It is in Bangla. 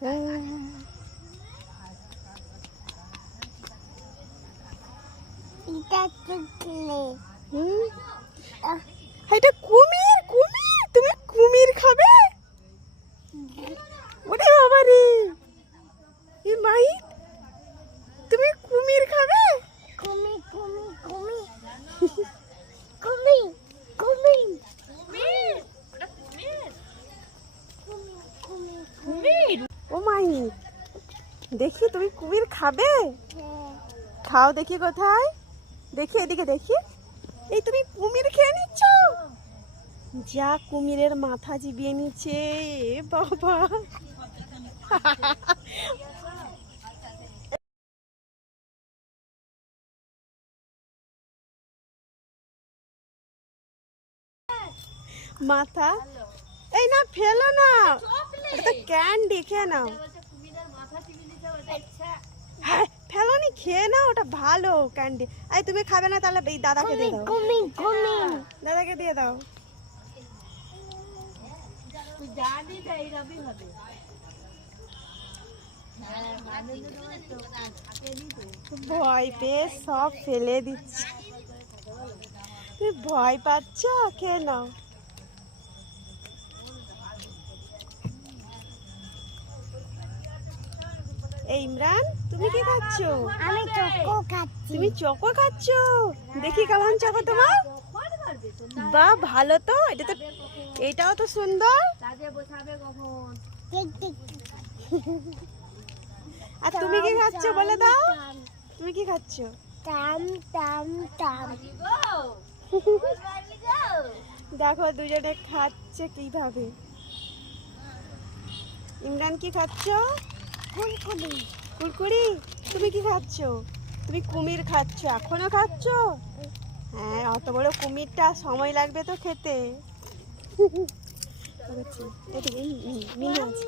এটা কুমির, কুমির, তুমি কুমির খাবে? ওরে বাবা রে, এই মাই তুমি কুমির খাবে? কুমির কুমির কুমির কুমির কুমির কুমির। ও মাই, দেখি তুমি কুমির খাবে? খাও দেখি, কোথায় দেখি, এদিকে দেখি। এই তুমি কুমির খেয়ে নিচ্ছ? যা কুমিরের মাথা চিবিয়ে নিচ্ছে বাবা। মাথা এই না, ফেলো না, এটা তো ক্যান্ডি, খেয়ে নাও। হ্যাঁ ফেলো নি, খেয়ে নাও, ওটা ভালো ক্যান্ডি। এই তুমি খাবে না তাহলে এই দাদাকে দিয়ে দাও, কুমির কুমির দাদাকে দিয়ে দাও। ভয় পেয়ে সব ফেলে দিচ্ছে। তুমি ভয় পাচ্ছ? খেয়ে নাও। এই ইমরান, তুমি কি খাচ্ছ? আমি চকো খাচ্ছি। তুমি চকো খাচ্ছ? দেখি কেমন চকো তোমার। বাহ ভালো তো, এটা তো, এটাও তো সুন্দর। আর তুমি কি খাচ্ছ বলে দাও, তুমি কি খাচ্ছ? টাম টাম টাম। দেখো দুজনে খাচ্ছে কিভাবে। ইমরান কি খাচ্ছ? কুরকুরি। কুরকুরি। তুমি কি খাচ্ছ? তুমি কুমির খাচ্ছ, এখনো খাচ্ছ? হ্যাঁ, অত বড় কুমিরটা সময় লাগবে তো খেতে। এদিকে মিনু আছে।